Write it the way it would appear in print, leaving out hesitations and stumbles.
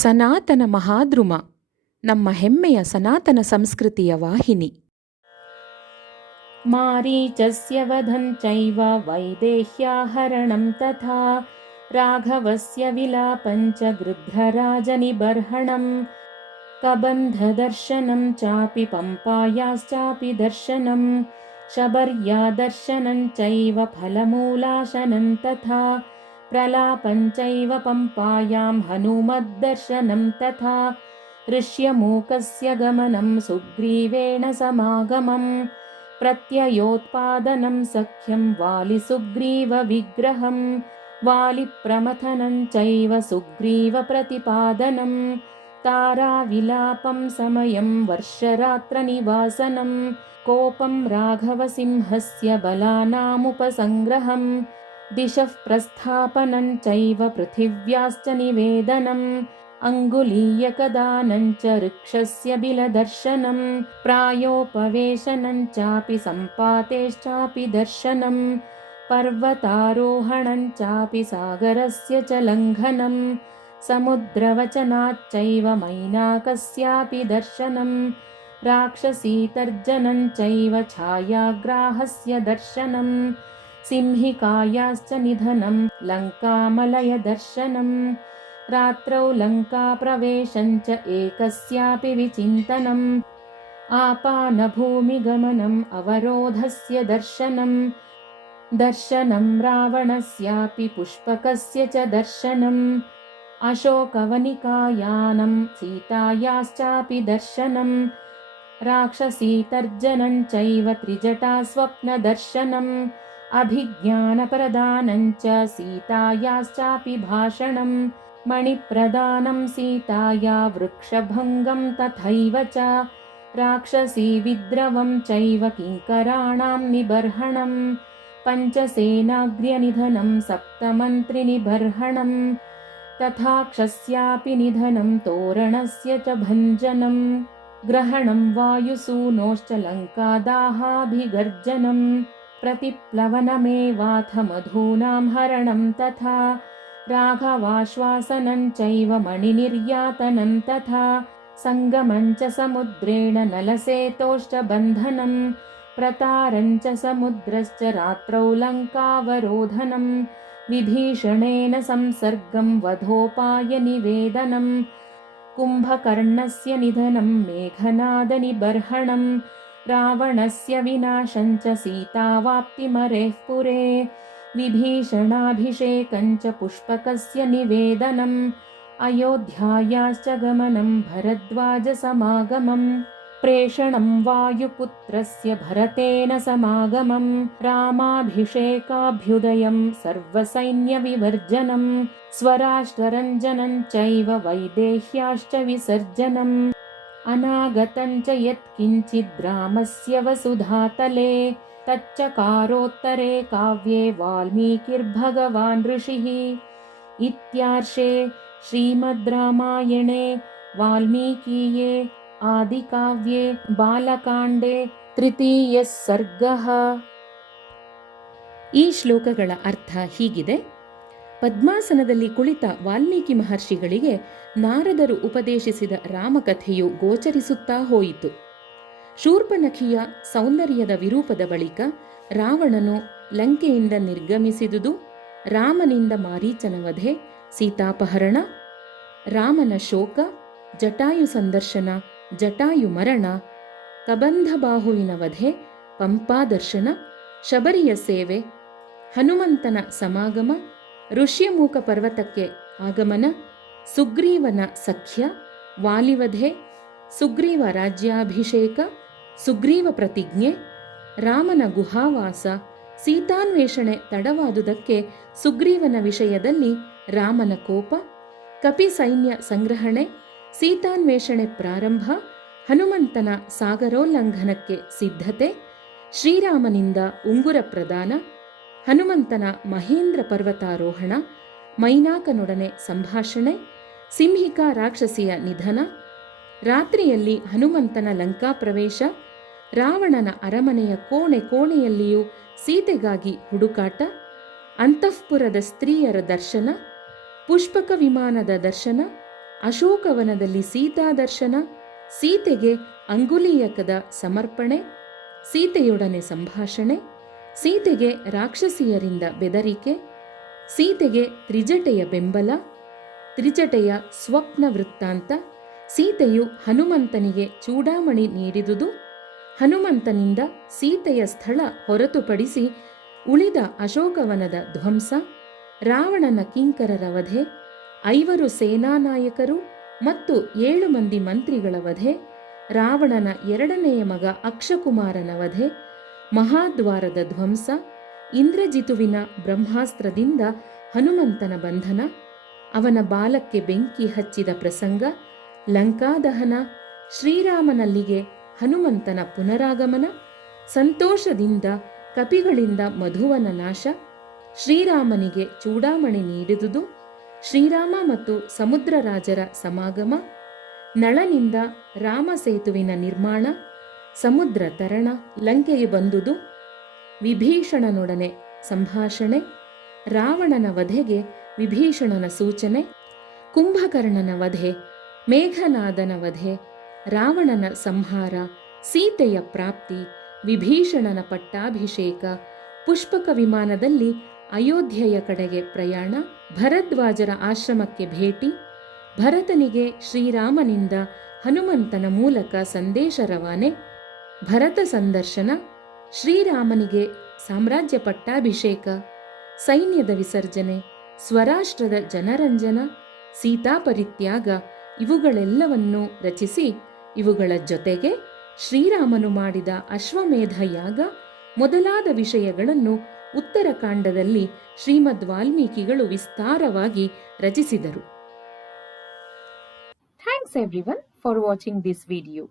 ಸನಾತನ ಮಹಾದ್ರುಮ ನಮ್ಮ ಹೆಮ್ಮೆಯ ಸನಾತನ ಸಂಸ್ಕೃತಿಯ ವಾಹಿನಿ. ಮಾರೀಚಸ್ಯ ವಧಂ ಚೈವ ವೈದೇಹ್ಯಾಹರಣಂ ತಥಾ ರಾಘವಸ್ಯ ವಿಲಾಪಂ ಚ ಗೃಧ್ರರಾಜನಿಬರ್ಹಣಂ ಕಬಂಧದರ್ಶನಂ ಚಾಪಿ ಪಂಪಾಯಾಶ್ಚಾಪಿ ದರ್ಶನಂ ಶಬರ್ಯಾ ದರ್ಶನಂ ಚೈವ ಫಲಮೂಲಾಶನಂ ತಥಾ ಪ್ರಲಾಪಂ ಚೈವ ಪಂಪಾಯಾಂ ಹನುಮದ್ದರ್ಶನಂ ತಥಾ ಋಷ್ಯಮೂಕಸ್ಯ ಗಮನಂ ಸುಗ್ರೀವೇಣ ಸಮಾಗಮಂ ಪ್ರತ್ಯಯೋತ್ಪಾದನಂ ಸಖ್ಯಂ ವಾಲಿಸುಗ್ರೀವ ವಿಗ್ರಹಂ ವಾಲಿಪ್ರಮಥನಂ ಚೈವ ಸುಗ್ರೀವ ಪ್ರತಿಪಾದನಂ ತಾರಾವಿಲಾಪಂ ಸಮಯಂ ವರ್ಷರಾತ್ರನಿವಾಸನಂ ಕೋಪಂ ರಾಘವಸಿಂಹಸ್ಯ ಬಲಾನಾಮುಪಸಂಗ್ರಹಂ ದಿಶಃ ಪ್ರಸ್ಥಾಪನಂ ಚೈವ ಪೃಥಿವ್ಯಾಶ್ಚ ನಿವೇದನಂ ಅಂಗುಲೀಯಕದಾನಂ ಚ ಋಕ್ಷಸ್ಯ ಬಿಲದರ್ಶನಂ ಪ್ರಾಯೋಪವೇಶನಂ ಚಾಪಿ ಸಂಪಾತೇಶ್ಚಾಪಿ ದರ್ಶನಂ ಪರ್ವತಾರೋಹಣಂ ಚಾಪಿ ಸಾಗರಸ್ಯ ಚ ಲಂಘನಂ ಸಮುದ್ರವಚನಾಚ್ಚೈವ ಮೈನಾಕಸ್ಯಾಪಿ ದರ್ಶನಂ ರಾಕ್ಷಸೀತರ್ಜನಂ ಚೈವ ಛಾಯಾಗ್ರಾಹಸ್ಯ ದರ್ಶನಂ ಸಿಂಹಿಕಾಯಾಶ್ಚ ನಿಧನಂ ಲಂಕಾಮಲಯ ದರ್ಶನಂ ರಾತ್ರೌ ಲಂಕಾಪ್ರವೇಶಂ ಚ ಏಕಸ್ಯಾಪಿ ವಿಚಿಂತನಂ ಆಪಾನಭೂಮಿಗಮನಂ ಅವರೋಧಸ್ಯ ದರ್ಶನಂ ದರ್ಶನಂ ರಾವಣಸ್ಯಾಪಿ ಪುಷ್ಪಕಸ್ಯ ಚ ದರ್ಶನಂ ಅಶೋಕವನಿಕಾಯಾನಂ ಸೀತಾಯಾಶ್ಚಾಪಿ ದರ್ಶನಂ ರಾಕ್ಷಸೀತರ್ಜನಂ ಚೈವ ತ್ರಿಜಟಾ ಸ್ವಪ್ನದರ್ಶನಂ ಅಭಿಜ್ಞಾನಪ್ರದಾನಂ ಚ ಸೀತಾಯಾಶ್ಚಾಪಿ ಭಾಷಣಂ ಮಣಿಪ್ರದಾನಂ ಸೀತಾಯಾ ವೃಕ್ಷಭಂಗಂ ತಥೈವ ಚ ರಾಕ್ಷಸೀ ವಿದ್ರವಂ ಚೈವ ಕಿಂಕರಾಣಾಂ ನಿಬರ್ಹಣಂ ಪಂಚಸೇನಾಗ್ರ್ಯನಿಧನಂ ಸಪ್ತಮಂತ್ರಿನಿಬರ್ಹಣಂ ತಥಾಕ್ಷಸ್ಯಾಪಿ ನಿಧನಂ ತೋರಣಸ್ಯ ಚ ಭಂಜನಂ ಗ್ರಹಣಂ ವಾಯುಸೂನೋಶ್ಚ ಲಂಕಾದಾಹಾಭಿಗರ್ಜನಂ ಪ್ರತಿಪ್ಲವನಮೇವಾಥ ಮಧೂನಾಂ ಹರಣಂ ತಥಾ ರಾಘವಾಶ್ವಾಸನಂ ಚೈವ ಮಣಿನಿರ್ಯಾತನಂ ತಥಾ ಸಂಗಮಂ ಚ ಸಮುದ್ರೇಣ ನಲಸೇತೋಶ್ಚ ಬಂಧನಂ ಪ್ರತಾರಂ ಚ ಸಮುದ್ರಶ್ಚ ರಾತ್ರೌ ಲಂಕಾವರೋಧನಂ ವಿಭೀಷಣೇನ ಸಂಸರ್ಗಂ ವಧೋಪಾಯ ನಿವೇದನಂ ಕುಂಭಕರ್ಣಸ್ಯ ನಿಧನಂ ಮೇಘನಾದನಿಬರ್ಹಣಂ ರಾವಣಸ್ಯ ವಿನಾಶಂ ಚ ಸೀತಾವಾಪ್ತಿಮರೇಃ ಪುರೇ ವಿಭೀಷಣಾಭಿಷೇಕಂ ಚ ಪುಷ್ಪಕಸ್ಯ ನಿವೇದನಂ ಅಯೋಧ್ಯಾಯಾಶ್ಚ ಗಮನಂ ಭರದ್ವಾಜ ಸಮಾಗಮಂ ಪ್ರೇಷಣಂ ವಾಯುಪುತ್ರಸ್ಯ ಭರತೇನ ಸಮಾಗಮಂ ರಾಮಾಭಿಷೇಕಾಭ್ಯುದಯಂ ಸರ್ವಸೈನ್ಯವಿವರ್ಜನಂ ಸ್ವರಾಷ್ಟ್ರರಂಜನಂ ಚೈವ ವೈದೇಹ್ಯಾಶ್ಚ ವಿಸರ್ಜನಂ ಅನಾಗತಂ ಚ ಯತ್ಕಿಂಚಿದ್ ರಾಮಸ್ಯ ವಸುಧಾತಲೆ ತಚ್ಚಕಾರೋತ್ತರೆ ಕಾವ್ಯೆ ವಾಲ್ಮೀಕಿರ್ಭಗವಾನ್ ಋಷಿಃ ಇತ್ಯಾರ್ಷೆ ಶ್ರೀಮದ್ ರಾಮಾಯಣೆ ವಾಲ್ಮೀಕೀಯೇ ಆದಿಕಾವ್ಯೆ ಬಾಲಕಾಂಡೆ ತೃತೀಯ ಸರ್ಗಃ. ಈ ಶ್ಲೋಕಗಳ ಅರ್ಥ ಹೀಗಿದೆ. ಪದ್ಮಾಸನದಲ್ಲಿ ಕುಳಿತ ವಾಲ್ಮೀಕಿ ಮಹರ್ಷಿಗಳಿಗೆ ನಾರದರು ಉಪದೇಶಿಸಿದ ರಾಮಕಥೆಯು ಗೋಚರಿಸುತ್ತಾ ಹೋಯಿತು. ಶೂರ್ಪನಖಿಯ ಸೌಂದರ್ಯದ ವಿರೂಪದ ಬಳಿಕ ರಾವಣನು ಲಂಕೆಯಿಂದ ನಿರ್ಗಮಿಸಿದುದು, ರಾಮನಿಂದ ಮಾರೀಚನ ವಧೆ, ಸೀತಾಪಹರಣ, ರಾಮನ ಶೋಕ, ಜಟಾಯು ಸಂದರ್ಶನ, ಜಟಾಯು ಮರಣ, ಕಬಂಧಬಾಹುವಿನ ವಧೆ, ಪಂಪಾದರ್ಶನ, ಶಬರಿಯ ಸೇವೆ, ಹನುಮಂತನ ಸಮಾಗಮ, ಋಷ್ಯಮೂಕ ಪರ್ವತಕ್ಕೆ ಆಗಮನ, ಸುಗ್ರೀವನ ಸಖ್ಯ, ವಾಲಿವಧೆ, ಸುಗ್ರೀವ ರಾಜ್ಯಾಭಿಷೇಕ, ಸುಗ್ರೀವ ಪ್ರತಿಜ್ಞೆ, ರಾಮನ ಗುಹಾವಾಸ, ಸೀತಾನ್ವೇಷಣೆ ತಡವಾದುದಕ್ಕೆ ಸುಗ್ರೀವನ ವಿಷಯದಲ್ಲಿ ರಾಮನ ಕೋಪ, ಕಪಿ ಸೈನ್ಯ ಸಂಗ್ರಹಣೆ, ಸೀತಾನ್ವೇಷಣೆ ಪ್ರಾರಂಭ, ಹನುಮಂತನ ಸಾಗರೋಲ್ಲಂಘನಕ್ಕೆ ಸಿದ್ಧತೆ, ಶ್ರೀರಾಮನಿಂದ ಉಂಗುರ ಪ್ರದಾನ, ಹನುಮಂತನ ಮಹೇಂದ್ರ ಪರ್ವತಾರೋಹಣ, ಮೈನಾಕನೊಡನೆ ಸಂಭಾಷಣೆ, ಸಿಂಹಿಕಾ ರಾಕ್ಷಸಿಯ ನಿಧನ, ರಾತ್ರಿಯಲ್ಲಿ ಹನುಮಂತನ ಲಂಕಾ ಪ್ರವೇಶ, ರಾವಣನ ಅರಮನೆಯ ಕೋಣೆ ಕೋಣೆಯಲ್ಲಿಯೂ ಸೀತೆಗಾಗಿ ಹುಡುಕಾಟ, ಅಂತಃಪುರದ ಸ್ತ್ರೀಯರ ದರ್ಶನ, ಪುಷ್ಪಕ ವಿಮಾನದ ದರ್ಶನ, ಅಶೋಕವನದಲ್ಲಿ ಸೀತಾ ದರ್ಶನ, ಸೀತೆಗೆ ಅಂಗುಲೀಯಕದ ಸಮರ್ಪಣೆ, ಸೀತೆಯೊಡನೆ ಸಂಭಾಷಣೆ, ಸೀತೆಗೆ ರಾಕ್ಷಸಿಯರಿಂದ ಬೆದರಿಕೆ, ಸೀತೆಗೆ ತ್ರಿಜಟೆಯ ಬೆಂಬಲ, ತ್ರಿಜಟೆಯ ಸ್ವಪ್ನ ವೃತ್ತಾಂತ, ಸೀತೆಯು ಹನುಮಂತನಿಗೆ ಚೂಡಾಮಣಿ ನೀಡಿದುದು, ಹನುಮಂತನಿಂದ ಸೀತೆಯ ಸ್ಥಳ ಹೊರತುಪಡಿಸಿ ಉಳಿದ ಅಶೋಕವನದ ಧ್ವಂಸ, ರಾವಣನ ಕಿಂಕರರ ವಧೆ, 5 ಸೇನಾನಾಯಕರು ಮತ್ತು 7 ಮಂದಿ ಮಂತ್ರಿಗಳ ವಧೆ, ರಾವಣನ 2ನೆಯ ಮಗ ಅಕ್ಷಕುಮಾರನ ವಧೆ, ಮಹಾದ್ವಾರದ ಧ್ವಂಸ, ಇಂದ್ರಜಿತುವಿನ ಬ್ರಹ್ಮಾಸ್ತ್ರದಿಂದ ಹನುಮಂತನ ಬಂಧನ, ಅವನ ಬಾಲಕ್ಕೆ ಬೆಂಕಿ ಹಚ್ಚಿದ ಪ್ರಸಂಗ, ಲಂಕಾದಹನ, ಶ್ರೀರಾಮನಲ್ಲಿಗೆ ಹನುಮಂತನ ಪುನರಾಗಮನ, ಸಂತೋಷದಿಂದ ಕಪಿಗಳಿಂದ ಮಧುವನ ನಾಶ, ಶ್ರೀರಾಮನಿಗೆ ಚೂಡಾಮಣಿ ನೀಡಿದುದು, ಶ್ರೀರಾಮ ಮತ್ತು ಸಮುದ್ರರಾಜರ ಸಮಾಗಮ, ನಳನಿಂದ ರಾಮಸೇತುವಿನ ನಿರ್ಮಾಣ, ಸಮುದ್ರ ತರಣ, ಲಂಕೆಗೆ ಬಂದುದು, ವಿಭೀಷಣನೊಡನೆ ಸಂಭಾಷಣೆ, ರಾವಣನ ವಧೆಗೆ ವಿಭೀಷಣನ ಸೂಚನೆ, ಕುಂಭಕರ್ಣನ ವಧೆ, ಮೇಘನಾದನ ವಧೆ, ರಾವಣನ ಸಂಹಾರ, ಸೀತೆಯ ಪ್ರಾಪ್ತಿ, ವಿಭೀಷಣನ ಪಟ್ಟಾಭಿಷೇಕ, ಪುಷ್ಪಕ ವಿಮಾನದಲ್ಲಿ ಅಯೋಧ್ಯೆಯ ಕಡೆಗೆ ಪ್ರಯಾಣ, ಭರದ್ವಾಜರ ಆಶ್ರಮಕ್ಕೆ ಭೇಟಿ, ಭರತನಿಗೆ ಶ್ರೀರಾಮನಿಂದ ಹನುಮಂತನ ಮೂಲಕ ಸಂದೇಶ ರವಾನೆ, ಭರತ ಸಂದರ್ಶನ, ಶ್ರೀರಾಮನಿಗೆ ಸಾಮ್ರಾಜ್ಯ ಪಟ್ಟಾಭಿಷೇಕ, ಸೈನ್ಯದ ವಿಸರ್ಜನೆ, ಸ್ವರಾಷ್ಟ್ರದ ಜನರಂಜನ, ಸೀತಾಪರಿತ್ಯಾಗ ಇವುಗಳೆಲ್ಲವನ್ನೂ ರಚಿಸಿ ಇವುಗಳ ಜೊತೆಗೆ ಶ್ರೀರಾಮನು ಮಾಡಿದ ಅಶ್ವಮೇಧ ಯಾಗ ಮೊದಲಾದ ವಿಷಯಗಳನ್ನು ಉತ್ತರಕಾಂಡದಲ್ಲಿ ಶ್ರೀಮದ್ ವಾಲ್ಮೀಕಿಗಳು ವಿಸ್ತಾರವಾಗಿ ರಚಿಸಿದರು. Thanks everyone for watching this video.